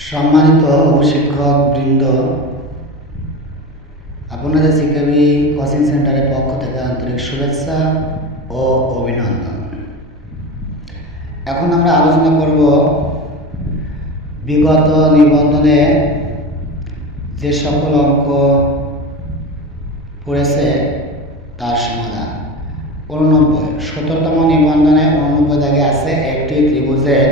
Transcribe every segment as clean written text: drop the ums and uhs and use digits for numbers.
সম্মানিত শিক্ষক বৃন্দ, আপনাদের শিক্ষাবী কোচিং সেন্টারের পক্ষ থেকে আন্তরিক শুভেচ্ছা ও অভিনন্দন। এখন আমরা আলোচনা করব বিগত নিবন্ধনে যে সকল অঙ্ক পড়েছে তার সমাধান। 17তম নিবন্ধনে 89 দাগে আছে একটি ত্রিভুজের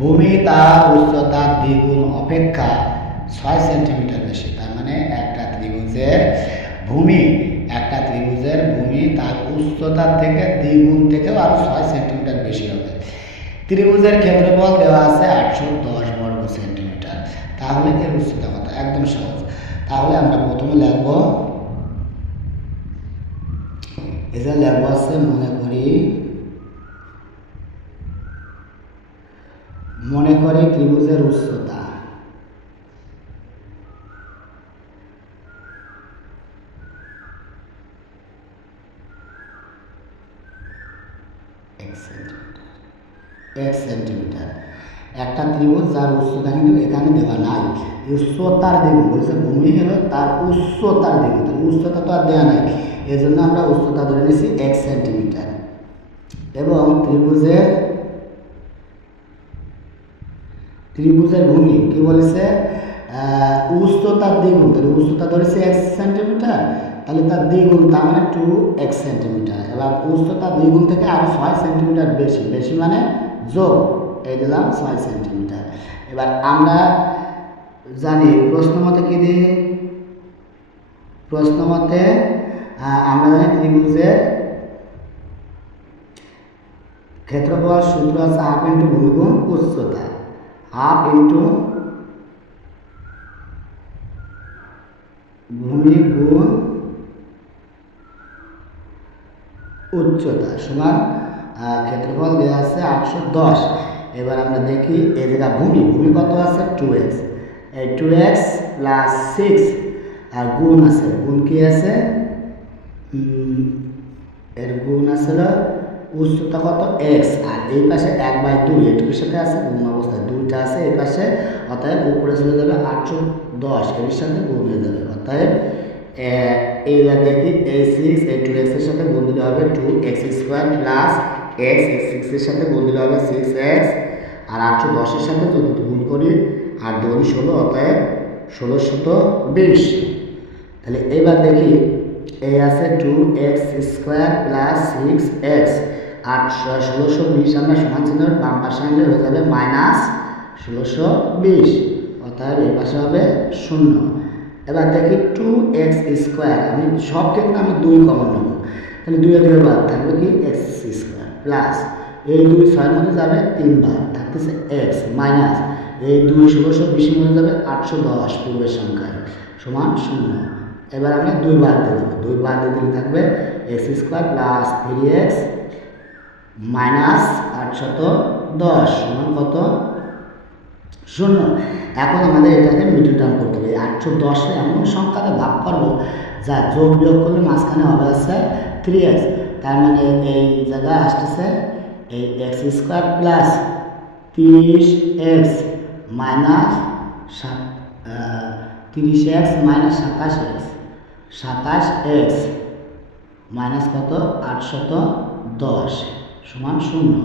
ভূমি তার উচ্চতা দ্বিগুণ অপেক্ষা 6 সেন্টিমিটার বেশি। তার মানে একটা ত্রিভুজের ভূমি তার উচ্চতার থেকে দ্বিগুণ থেকেও আরো 6 সেন্টিমিটার বেশি হবে। ত্রিভুজের ক্ষেত্রফল দেওয়া আছে 810 বর্গ সেন্টিমিটার। তাহলে এর উচ্চতা কত? একদম সহজ। তাহলে আমরা প্রথমে লিখব, এটা লিখব আছে মনে করি ত্রিভুজের উচ্চতা এক সেন্টিমিটার। একটা ত্রিভুজ যার উচ্চতা কিন্তু এখানে দেওয়া নাই, উচ্চতার দ্বিগুণ বলছে, ভূমি হলো তার উচ্চতার দ্বিগুণ, উচ্চতা তো আর দেওয়া নাই, এই জন্য আমরা উচ্চতা ধরে নিয়েছি 1 সেন্টিমিটার। এবং ত্রিভুজের ভূমি কি বলেছে? উচ্চতার দ্বিগুণ, তাহলে উচ্চতা ধরেছে 1 সেন্টিমিটার, তাহলে তার দ্বিগুণ, তার মানে 2x সেন্টিমিটার। এবার উচ্চতার দ্বিগুণ থেকে আরো 6 সেন্টিমিটার বেশি মানে যোগ, এই দিলাম 6 সেন্টিমিটার। এবার আমরা জানি প্রশ্নমতে কি দিই? প্রশ্নমতে আমরা জানি ত্রিভুজের ক্ষেত্রফল সূত্র আছে হাফ ইন্টু ভূমি গুণ উচ্চতা, হাফ ইন্টু ভূমি গুণ উচ্চতা সমান ক্ষেত্রফল দেওয়া আছে 810। এবার আমরা দেখি এই জায়গা ভূমি কত আছে? 2x। এই 2x প্লাস 6 আর গুণ আছে, গুণ কি আছে? এর গুণ আছে উচ্চতা কত? x, আর এই পাশে 1/2, এটুকুর সাথে আছে গুণ অবস্থায় 2টা আছে এই পাশে, অতএব উপরে চলে যাবে 810, এর সাথে গুণ হয়ে যাবে। অতএব এইটা দেখি এই 6 এই 2x এর সাথে গুণ দিলে হবে 2x² প্লাস x, এই 6 এর সাথে গুণ দিলে হবে 6x, আর 810 এর সাথে যদি গুণ করি 8 2 16, অতএব 1620। তাহলে এবার দেখি এই আছে 2x² প্লাস 6x, 1620 আমরা সমান চিহ্ন বাম পাশে আনলে হয়ে যাবে মাইনাস 1620, অর্থাৎ এই পাশে হবে 0। এবার দেখি 2x², আমি সব ক্ষেত্রে আমি 2 কমন নেব, তাহলে 2 এর 2 বার থাকবে কি x² প্লাস এই 2 6 মধ্যে যাবে 3 বার থাকতেছে x মাইনাস এই 2 1620 মধ্যে যাবে 810 পূর্বের সংখ্যায় সমান 0। এবার আমরা 2 বার দিয়ে দেবো, 2 বার দিয়ে দিলে থাকবে x² প্লাস 3x মাইনাস 810 সমান কত? 0। এখন আমাদের এটাকে মিডল টার্ম করতে হবে। 810 এমন সংখ্যাতে ভাগ করবো যা যোগ বিয়োগ করলে মাঝখানে হবে আছে 3x, তার মানে এই জায়গায় আসতেছে এই x² plus 30x minus 30x minus 27x minus কত? 810 সমান 0।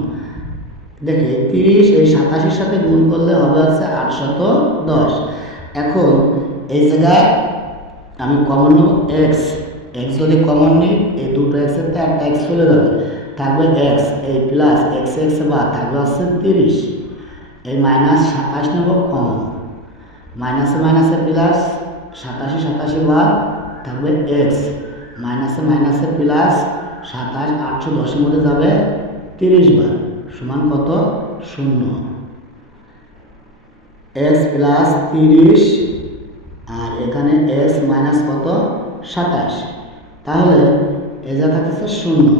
দেখি 30 এই 27 সাথে গুণ করলে হবে হচ্ছে 810। এখন এই জায়গায় আমি কমন নেব x যদি কমন নিই এই দুটো x এর একটা x চলে যাবে, থাকবে x, এই প্লাস x বার থাকবে হচ্ছে 30, এই মাইনাস 27 নেব কমন, মাইনাসে প্লাস 87 বার থাকবে x, মাইনাসে প্লাস 27 810 মধ্যে যাবে 30 বার সমান কত? 0। x প্লাস 30 আর এখানে x মাইনাস কত? 27, তাহলে এই যা থাকতেছে 0।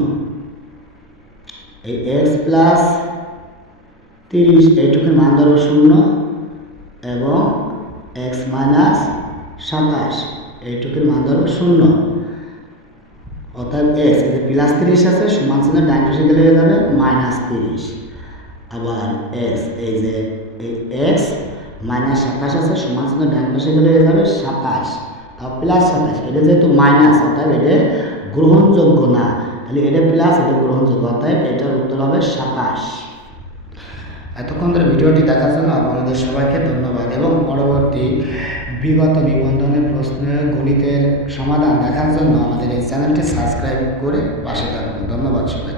এই x প্লাস 30 এইটুকুর মান ধরো 0 এবং x মাইনাস 27 এইটুকুর মান ধরো 0, অর্থাৎ x প্লাস 30 আছে সমান চিহ্ন ডান পাশে গেলে হয়ে যাবে মাইনাস 30। আবার x এই যে x -27 আছে, সমান চিহ্ন ডান পাশে গেলে হয়ে যাবে 27, তাও +27। এটা যেহেতু মাইনাস, অর্থাৎ এটা গ্রহণযোগ্য না, তাহলে এটা প্লাস, এটা গ্রহণযোগ্য, অর্থাৎ এটার উত্তর হবে 27। এতক্ষণ ধরে ভিডিওটি দেখার জন্য আপনাদের সবাইকে ধন্যবাদ, এবং পরবর্তী বিগত নিবন্ধনের প্রশ্নের গণিতের সমাধান দেখার জন্য আমাদের এই চ্যানেলটি সাবস্ক্রাইব করে পাশে থাকুন। ধন্যবাদ সবাই।